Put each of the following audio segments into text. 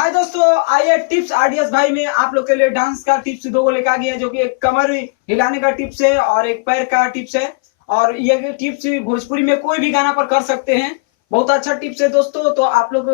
हाय दोस्तों, आइए tips ideas भाई में आप लोग के लिए डांस का टिप्स दो को लेकर आ गया है, जो कि एक कमर हिलाने का टिप्स है और एक पैर का टिप्स है। और ये टिप्स भोजपुरी में कोई भी गाना पर कर सकते हैं। बहुत अच्छा टिप्स है दोस्तों, तो आप लोग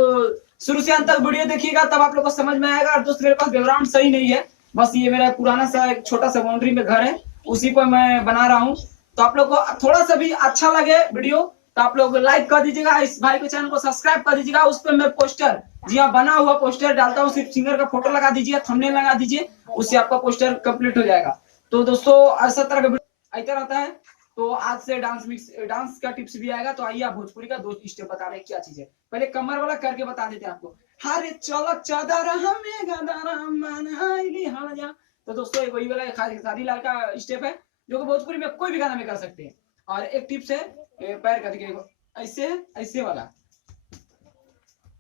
शुरू से अंत तक वीडियो देखिएगा, तब आप लोग को समझ में आएगा। और दोस्त मेरे पास बैकग्राउंड सही नहीं है, बस ये मेरा पुराना सा एक छोटा सा बाउंड्री में घर है, उसी पर मैं बना रहा हूँ। तो आप लोग को थोड़ा सा भी अच्छा लगे वीडियो तो आप लोग लाइक कर दीजिएगा, इस भाई के चैनल को सब्सक्राइब कर दीजिएगा। उस पर मैं पोस्टर, जी हाँ, बना हुआ पोस्टर डालता हूँ, सिर्फ सिंगर का फोटो लगा दीजिए, थंबनेल लगा दीजिए, उससे आपका पोस्टर कंप्लीट हो जाएगा। तो दोस्तों ऐसा तरह का वीडियो आता रहता है। तो आज से डांस का टिप्स भी आएगा। तो आइए आप भोजपुरी का 2 स्टेप बता रहे हैं क्या चीज है। पहले कमर वाला करके बता देते हैं आपको। हरे चलक चादर हमें गदर मनाइली हाया। तो दोस्तों एक वही वाला शादी लाल का स्टेप है, जो कि भोजपुरी में कोई भी गाना में कर सकते हैं। और एक टिप्स है पैर का, देखिए ऐसे है, ऐसे वाला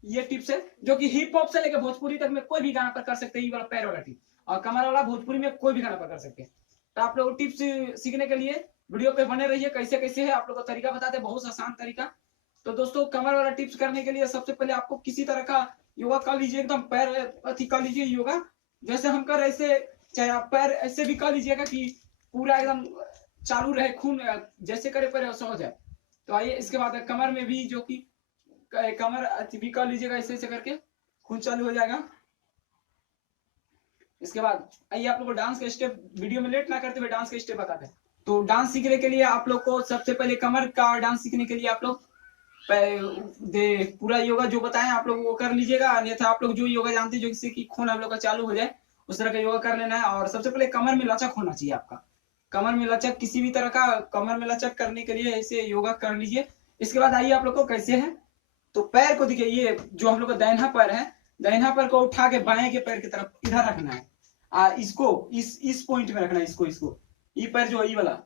ये टिप्स है, जो कि हिप हॉप से लेकर भोजपुरी तक में कोई भी गाना पर कर सकते हैं। ये वाला पैर वाला टिप और कमर वाला भोजपुरी में कोई भी गाना पर कर सकते हैं। तो आप लोग टिप्स सीखने के लिए वीडियो पे बने रहिए। कैसे कैसे है आप लोग को तरीका बताते हैं, बहुत आसान तरीका। तो दोस्तों कमर वाला टिप्स करने के लिए सबसे पहले आपको किसी तरह का योगा कर लीजिए, एकदम पैर अथी कर लीजिए योगा, जैसे हम कर ऐसे, चाहे आप पैर ऐसे भी कर लीजिएगा कि पूरा एकदम चालू रहे, खून जैसे करे पैर वैसा हो जाए। तो आइए इसके बाद कमर में भी, जो कि कमर भी कर लीजिएगा, ऐसे ऐसे करके खून चालू हो जाएगा। इसके बाद आइए आप लोग को डांस का स्टेप, वीडियो में लेट ना करते हुए डांस का स्टेप बताते हैं। तो डांस सीखने के लिए आप लोग को सबसे पहले कमर का डांस सीखने के लिए आप लोग पूरा योगा जो बताएं आप लोग वो कर लीजिएगा। अन्यथा आप लोग जो योगा जानते हैं, जो जिससे कि खून आप लोग का चालू हो जाए, उस तरह का योगा कर लेना है। और सबसे पहले कमर में लचक होना चाहिए आपका। कमर में लचक, किसी भी तरह का कमर में लचक करने के लिए ऐसे योगा कर लीजिए। इसके बाद आइए आप लोग को कैसे है। तो पैर को देखिए, ये जो हम लोग का दाहिना पैर है, दाहिना पैर को उठा के बाएं के पैर की तरफ इधर रखना है। इसको इस पॉइंट में रखना है, इसको ये पैर जो ये वाला,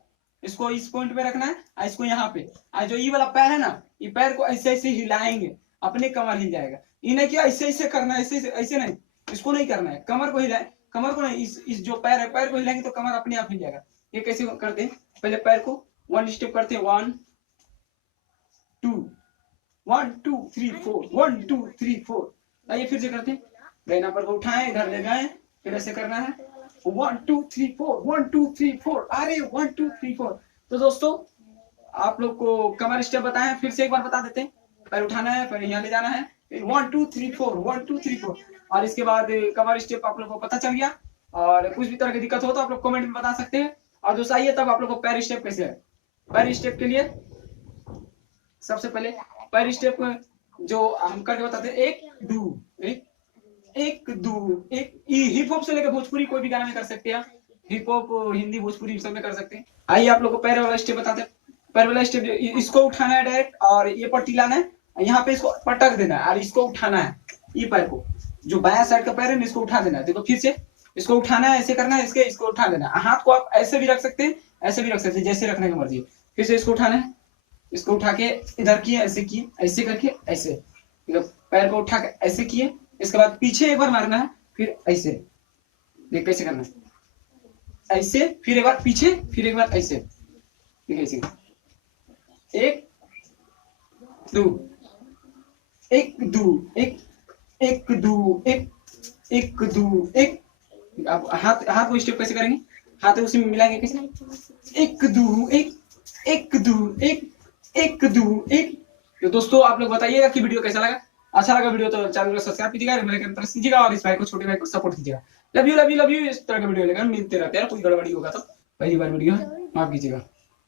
इसको इस पॉइंट में रखना है। इसको यहाँ पे जो ये वाला पैर है ना, ये पैर को ऐसे ऐसे हिलाएंगे, अपने कमर हिल जाएगा। ये नहीं कि ऐसे ऐसे करना है, ऐसे ऐसे नहीं, इसको नहीं करना है। कमर को हिलाए, कमर को नहीं, इस जो पैर है, पैर को हिलाएंगे तो कमर अपने आप हिल जाएगा। ये कैसे करते हैं, पहले पैर को 1 स्टेप करते हैं, 1 2 1 2 3 4 1 2 3 4। आइए फिर से करते हैं, दाहिना पैर को उठाएं, इधर ले जाएं, फिर ऐसे करना है 1 2 3 4 1 2 3 4। अरे 1 2 3 4। तो दोस्तों आप लोग को कमर स्टेप बताएं, फिर से एक बार बता देते हैं। पैर उठाना है, पैर यहाँ ले जाना है, 1 2 3 4 1 2 3 4। और इसके बाद कमर स्टेप आप लोग को पता चल गया। और कुछ भी तरह की दिक्कत हो तो आप लोग कमेंट में बता सकते हैं। और दोस्तों आइए तब आप लोग को पैर स्टेप कैसे है। पैर स्टेप के लिए सबसे पहले पैर स्टेप जो हम करके बताते हैं, 1 2 1 1 2 1। हिप हॉप से लेकर भोजपुरी कोई भी गाना में कर सकते हैं, हिप हॉप हिंदी भोजपुरी सब में कर सकते हैं। आइए आप लोग को पैर वाला स्टेप बताते हैं। पैर वाला स्टेप, इसको उठाना है डायरेक्ट, और ये पट्टी लाना है, यहाँ पे इसको पटक देना है, और इसको उठाना है। ये पैर को, जो बाया साइड का पैर है, इसको उठा देना है। देखो फिर से इसको उठाना है, ऐसे करना है, इसको उठा देना है। हाथ को आप ऐसे भी रख सकते हैं, ऐसे भी रख सकते हैं, जैसे रखने की मर्जी है। फिर से इसको उठाना है, इसको उठा के इधर किए, ऐसे किए, ऐसे करके ऐसे, पैर को उठा के ऐसे किए। इसके बाद पीछे एक बार मारना है, फिर ऐसे, देख कैसे करना है, ऐसे, फिर एक बार पीछे, फिर एक बार ऐसे, ऐसे 1 2 1 2 1 1 2 1 1 2 1। आप हाथ को स्टेप कैसे करेंगे, हाथ उसी में मिलाएंगे कैसे, 1 2 1 1 2 1 1 2 1। तो दोस्तों आप लोग बताइएगा कि वीडियो कैसा लगा। अच्छा लगा वीडियो तो चैनल को सब्सक्राइब कीजिएगा, मेरे को प्रेस कीजिएगा, और इस भाई को, छोटे भाई को सपोर्ट कीजिएगा। Love you love you love you. इस तरह का वीडियो लेकर मिलते रहते हैं, कोई गड़बड़ी होगा तो पहली बार वीडियो है, माफ कीजिएगा।